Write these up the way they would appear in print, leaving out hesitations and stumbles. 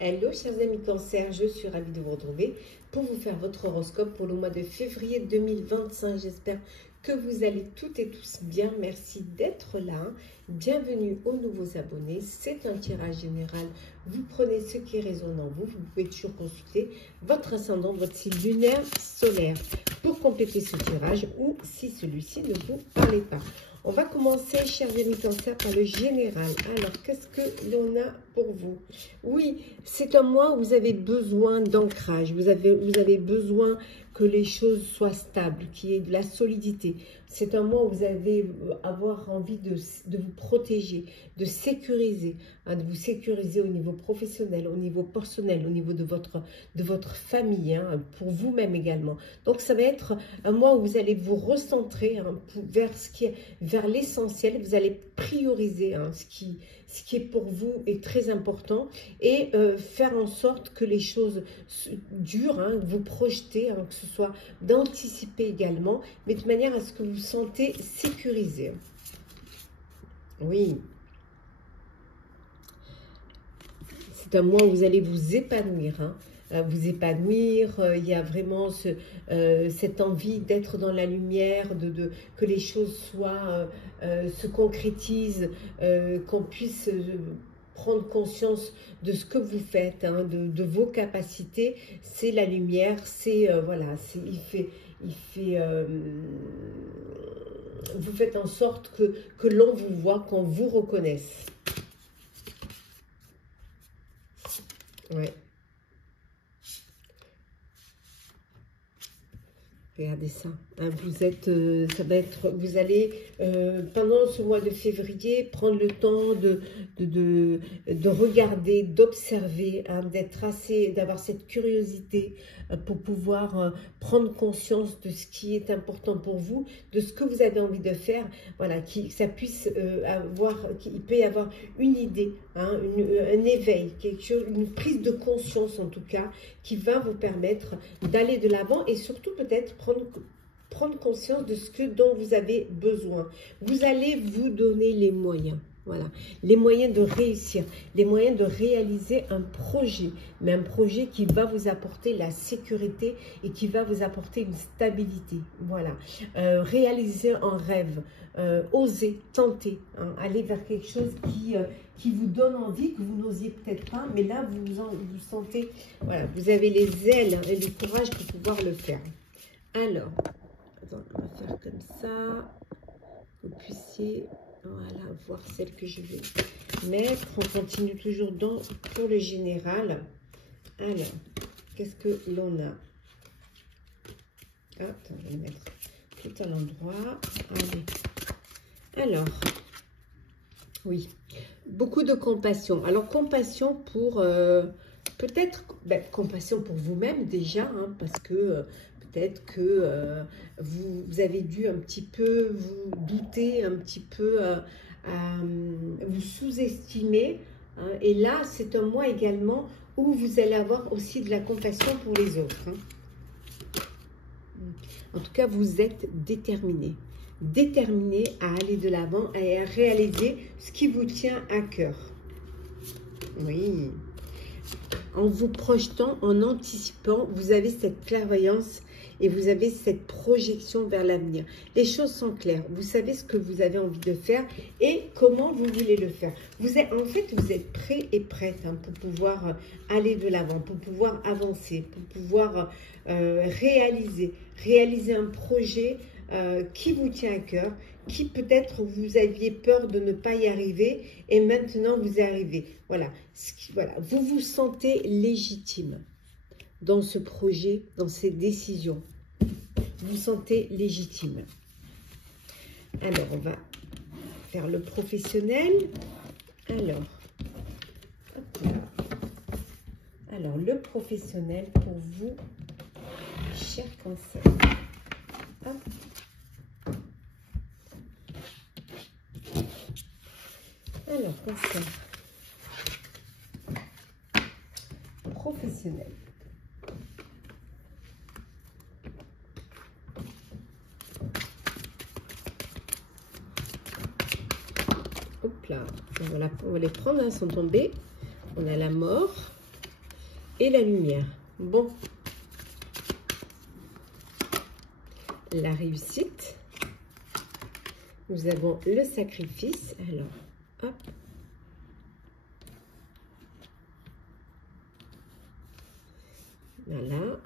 Hello chers amis Cancer, je suis ravie de vous retrouver pour vous faire votre horoscope pour le mois de février 2025. J'espère que vous allez toutes et tous bien. Merci d'être là. Bienvenue aux nouveaux abonnés. C'est un tirage général. Vous prenez ce qui résonne en vous. Vous pouvez toujours consulter votre ascendant, votre signe lunaire, solaire pour compléter ce tirage ou si celui-ci ne vous parlait pas. On va commencer, chers amis Cancer, par le général. Alors, qu'est-ce que l'on a pour vous? Oui, c'est un mois où vous avez besoin d'ancrage. Vous avez besoin que les choses soient stables, qu'il y ait de la solidité. C'est un mois où vous allez avoir envie de vous protéger, de sécuriser, hein, de vous sécuriser au niveau professionnel, au niveau personnel, au niveau de votre famille, hein, pour vous-même également. Donc, ça va être un mois où vous allez vous recentrer, hein, vers l'essentiel. Vous allez prioriser, hein, ce qui est pour vous est très important et faire en sorte que les choses durent, hein, vous projeter, hein, que ce soit d'anticiper également, mais de manière à ce que vous vous sentez sécurisé. Oui. C'est un mois où vous allez vous épanouir, hein. Vous épanouir, il y a vraiment cette envie d'être dans la lumière, que les choses se concrétisent, qu'on puisse prendre conscience de ce que vous faites, hein, de vos capacités. C'est la lumière, c'est voilà, vous faites en sorte que l'on vous voit, qu'on vous reconnaisse. Ouais. Regardez ça, hein, vous allez, pendant ce mois de février, prendre le temps de regarder, d'observer, hein, d'avoir cette curiosité pour pouvoir prendre conscience de ce qui est important pour vous, de ce que vous avez envie de faire, voilà, qu'il peut y avoir une idée, hein, un éveil, quelque chose, une prise de conscience en tout cas, qui va vous permettre d'aller de l'avant et surtout peut-être prendre conscience de dont vous avez besoin. Vous allez vous donner les moyens. Voilà, les moyens de réussir, les moyens de réaliser un projet, mais un projet qui va vous apporter la sécurité et qui va vous apporter une stabilité. Voilà, réaliser un rêve, oser, tenter, hein, aller vers quelque chose qui vous donne envie, que vous n'osiez peut-être pas, mais là vous sentez, voilà, vous avez les ailes et le courage pour pouvoir le faire. Alors, attends, on va faire comme ça, que vous puissiez... Voilà, voir celle que je vais mettre. On continue toujours pour le général. Alors, qu'est-ce que l'on a? Ah, attends, je vais mettre tout à l'endroit. Allez. Alors, oui, beaucoup de compassion. Alors, compassion pour... peut-être, compassion pour vous-même déjà, hein, parce que... Peut-être que vous avez dû un petit peu vous douter, un petit peu vous sous-estimer. Hein, et là, c'est un mois également où vous allez avoir aussi de la compassion pour les autres. Hein. En tout cas, vous êtes déterminé. Déterminé à aller de l'avant et à réaliser ce qui vous tient à cœur. Oui. En vous projetant, en anticipant, vous avez cette clairvoyance et vous avez cette projection vers l'avenir. Les choses sont claires. Vous savez ce que vous avez envie de faire et comment vous voulez le faire. En fait, vous êtes prêt et prête, hein, pour pouvoir aller de l'avant, pour pouvoir avancer, pour pouvoir réaliser un projet qui vous tient à cœur, qui peut-être vous aviez peur de ne pas y arriver et maintenant vous y arrivez. Voilà, voilà. Vous vous sentez légitime dans ce projet, dans ces décisions. Vous vous sentez légitime. Alors, on va faire le professionnel. Alors, le professionnel pour vous, cher Cancer. Hop. Alors, Cancer. Professionnel. Hop là, on va les prendre, hein, sont tombés. On a la mort, et la lumière. Bon. La réussite. Nous avons le sacrifice. Alors, hop. Voilà.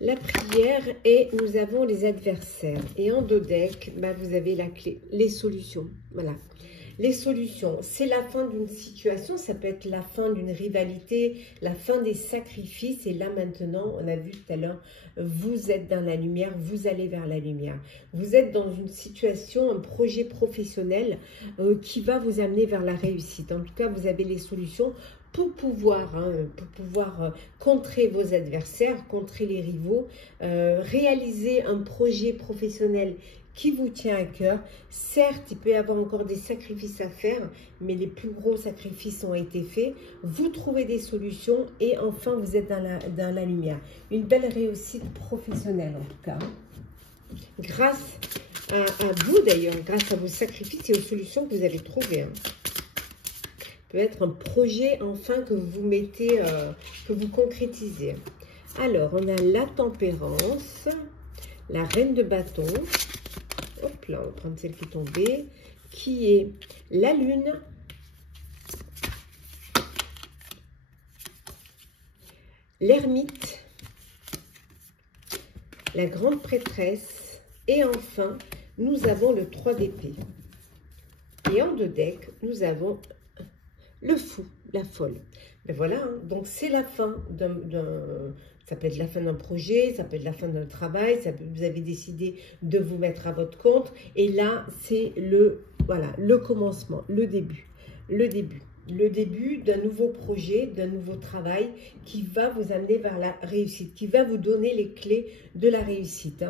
La prière et nous avons les adversaires. Et en dos deck, bah, vous avez la clé, les solutions. Voilà. Les solutions, c'est la fin d'une situation, ça peut être la fin d'une rivalité, la fin des sacrifices. Et là maintenant, on a vu tout à l'heure, vous êtes dans la lumière, vous allez vers la lumière. Vous êtes dans une situation, un projet professionnel qui va vous amener vers la réussite. En tout cas, vous avez les solutions pour pouvoir contrer vos adversaires, contrer les rivaux, réaliser un projet professionnel qui vous tient à cœur. Certes, il peut y avoir encore des sacrifices à faire, mais les plus gros sacrifices ont été faits. Vous trouvez des solutions et enfin, vous êtes dans la lumière. Une belle réussite professionnelle en tout cas. Grâce à vous d'ailleurs, grâce à vos sacrifices et aux solutions que vous avez trouvées. Peut être un projet enfin que vous mettez, que vous concrétisez. Alors, on a la tempérance, la reine de bâton. Hop là, on va prendre celle qui est tombée, qui est la lune, l'ermite, la grande prêtresse et enfin, nous avons le 3 d'épée. Et en deux decks, nous avons le fou, la folle. Ben voilà, hein, donc c'est la fin ça peut être la fin d'un projet, ça peut être la fin d'un travail, vous avez décidé de vous mettre à votre compte. Et là, c'est voilà, le commencement, le début. Le début d'un nouveau projet, d'un nouveau travail qui va vous amener vers la réussite, qui va vous donner les clés de la réussite.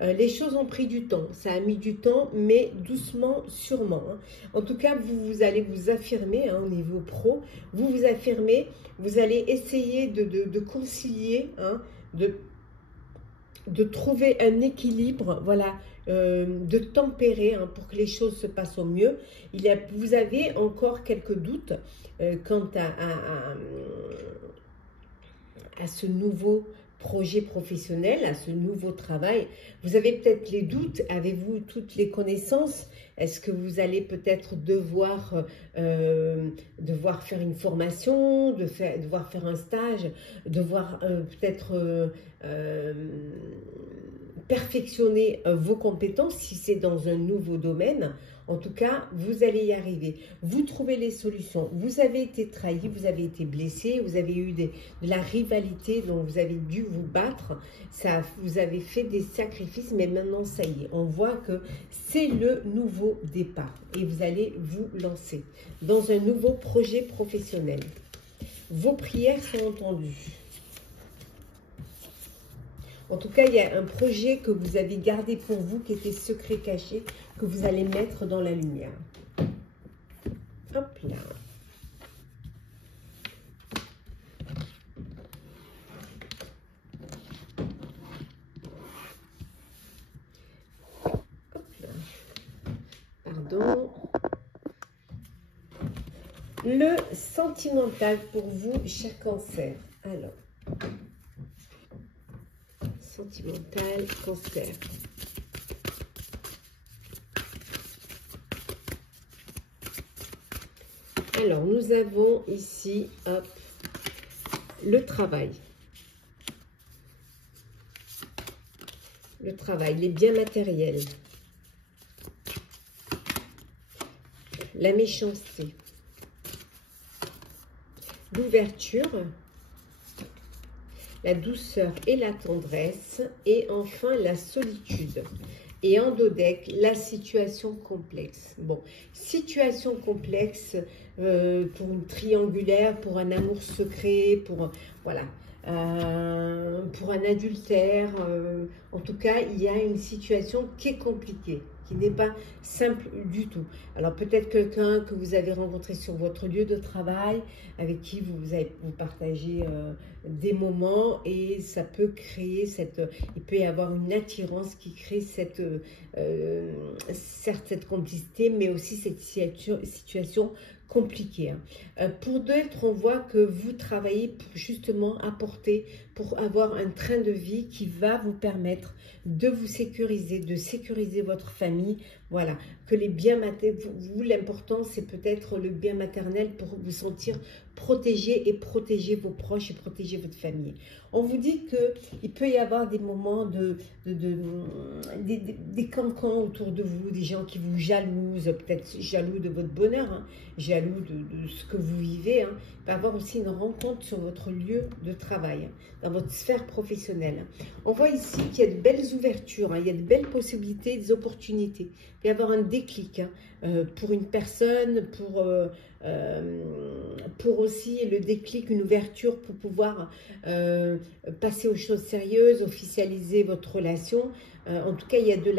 Les choses ont pris du temps, ça a mis du temps, mais doucement, sûrement. En tout cas, vous allez vous affirmer au niveau pro, vous vous affirmez, vous allez essayer de concilier, de trouver un équilibre, voilà, de tempérer pour que les choses se passent au mieux. Vous avez encore quelques doutes quant à ce nouveau projet professionnel, à ce nouveau travail. Vous avez peut-être les doutes, avez-vous toutes les connaissances? Est-ce que vous allez peut-être devoir faire une formation, devoir faire un stage, devoir peut-être perfectionner vos compétences si c'est dans un nouveau domaine? En tout cas, vous allez y arriver. Vous trouvez les solutions. Vous avez été trahi, vous avez été blessé, vous avez eu de la rivalité, donc vous avez dû vous battre. Vous avez fait des sacrifices, mais maintenant, ça y est. On voit que c'est le nouveau départ. Et vous allez vous lancer dans un nouveau projet professionnel. Vos prières sont entendues. En tout cas, il y a un projet que vous avez gardé pour vous, qui était secret caché, que vous allez mettre dans la lumière. Hop là. Hop là. Pardon. Le sentimental pour vous, cher Cancer. Alors. Sentimental, Cancer. Alors, nous avons ici, hop, le travail. Le travail, les biens matériels. La méchanceté. L'ouverture. La douceur et la tendresse, et enfin la solitude. Et en dos deck, la situation complexe. Bon, situation complexe pour une triangulaire, pour un amour secret, voilà, pour un adultère. En tout cas, il y a une situation qui est compliquée, qui n'est pas simple du tout. Alors peut-être quelqu'un que vous avez rencontré sur votre lieu de travail, avec qui vous partagez des moments, et ça peut créer il peut y avoir une attirance qui crée certes cette complicité, mais aussi cette situation compliqué. Pour d'autres, on voit que vous travaillez pour justement apporter, pour avoir un train de vie qui va vous permettre de vous sécuriser, de sécuriser votre famille. Voilà, que les biens maternels, vous l'important c'est peut-être le bien maternel pour vous sentir protégé et protéger vos proches et protéger votre famille. On vous dit qu'il peut y avoir des moments des cancans autour de vous, des gens qui vous jalousent, peut-être jaloux de votre bonheur, hein, jaloux de ce que vous vivez. Hein. Il peut y avoir aussi une rencontre sur votre lieu de travail, hein, dans votre sphère professionnelle. On voit ici qu'il y a de belles ouvertures, hein, il y a de belles possibilités, des opportunités. Il peut y avoir un déclic hein, pour une personne, pour aussi le déclic, une ouverture pour pouvoir passer aux choses sérieuses, officialiser votre relation. En tout cas, il y a de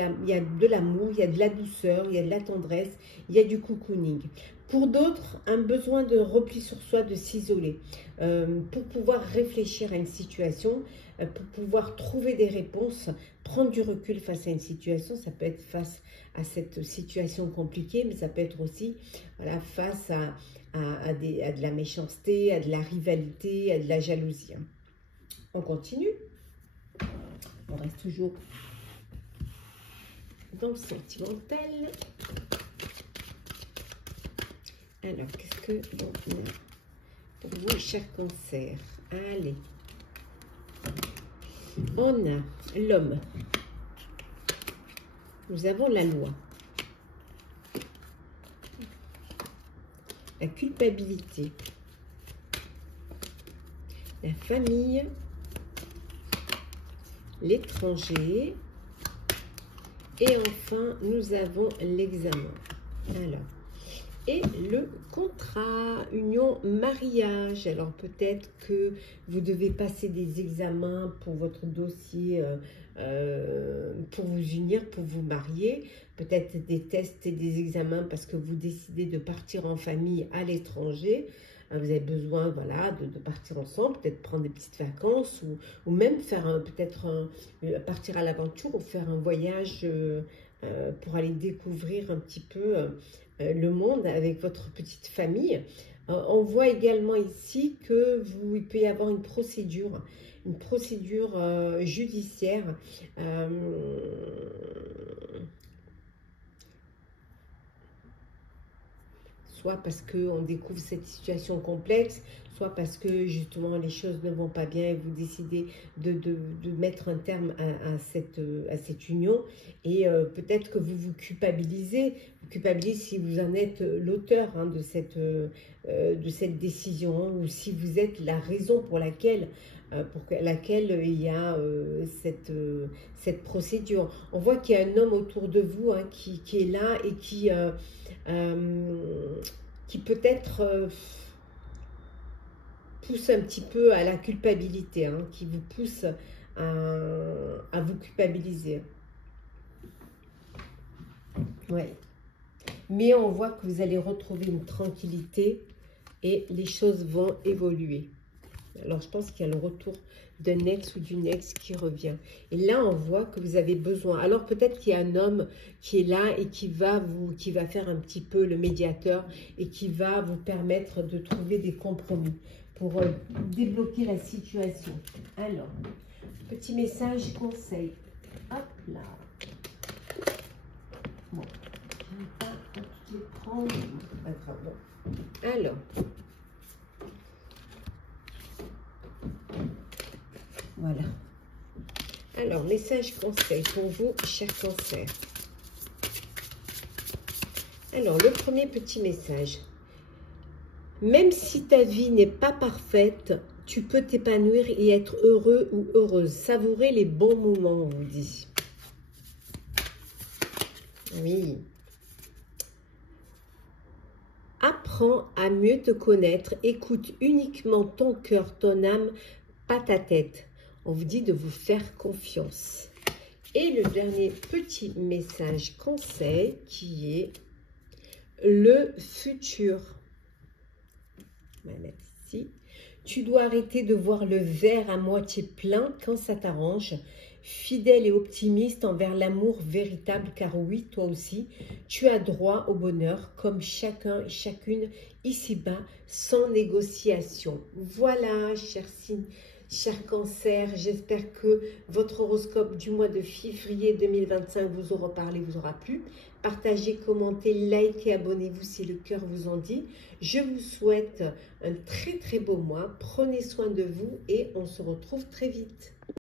l'amour, il y a de la douceur, il y a de la tendresse, il y a du cocooning. Pour d'autres, un besoin de repli sur soi, de s'isoler, pour pouvoir réfléchir à une situation, pour pouvoir trouver des réponses, prendre du recul face à une situation. Ça peut être face à cette situation compliquée, mais ça peut être aussi voilà, face à de la méchanceté, à de la rivalité, à de la jalousie. On continue. On reste toujours dans le sentimental. Alors, qu'est-ce que l'on a pour vous, cher Cancer? Allez. On a l'homme. Nous avons la loi. La culpabilité. La famille. L'étranger. Et enfin, nous avons l'examen. Alors. Et le contrat, union, mariage. Alors peut-être que vous devez passer des examens pour votre dossier, pour vous unir, pour vous marier. Peut-être des tests et des examens parce que vous décidez de partir en famille à l'étranger. Vous avez besoin voilà, de partir ensemble, peut-être prendre des petites vacances ou même faire peut-être partir à l'aventure ou faire un voyage pour aller découvrir un petit peu le monde avec votre petite famille. On voit également ici il peut y avoir une procédure judiciaire. Soit parce qu'on découvre cette situation complexe, soit parce que justement les choses ne vont pas bien et vous décidez de mettre un terme à cette union. Et peut-être que vous culpabilisez si vous en êtes l'auteur hein, de cette décision, ou si vous êtes la raison pour laquelle il y a cette procédure. On voit qu'il y a un homme autour de vous hein, qui est là et qui peut-être pousse un petit peu à la culpabilité, hein, qui vous pousse à vous culpabiliser. Ouais. Mais on voit que vous allez retrouver une tranquillité et les choses vont évoluer. Alors, je pense qu'il y a le retour d'un ex ou d'une ex qui revient. Et là, on voit que vous avez besoin. Alors, peut-être qu'il y a un homme qui est là et qui va faire un petit peu le médiateur et qui va vous permettre de trouver des compromis pour débloquer la situation. Alors, petit message, conseil. Hop là. Bon, je ne vais pas toutes les prendre. Bon. Alors. Voilà. Alors, message conseil pour vous, chers cancers. Alors, le premier petit message. Même si ta vie n'est pas parfaite, tu peux t'épanouir et être heureux ou heureuse. Savourer les bons moments, on vous dit. Oui. Apprends à mieux te connaître. Écoute uniquement ton cœur, ton âme, pas ta tête. On vous dit de vous faire confiance. Et le dernier petit message conseil qui est le futur. On va mettre ici. Tu dois arrêter de voir le verre à moitié plein quand ça t'arrange. fidèle et optimiste envers l'amour véritable, car oui, toi aussi, tu as droit au bonheur comme chacun et chacune ici-bas, sans négociation. Voilà, cher signe, cher cancer, j'espère que votre horoscope du mois de février 2025 vous aura parlé, vous aura plu. Partagez, commentez, likez, abonnez-vous si le cœur vous en dit. Je vous souhaite un très très beau mois. Prenez soin de vous et on se retrouve très vite.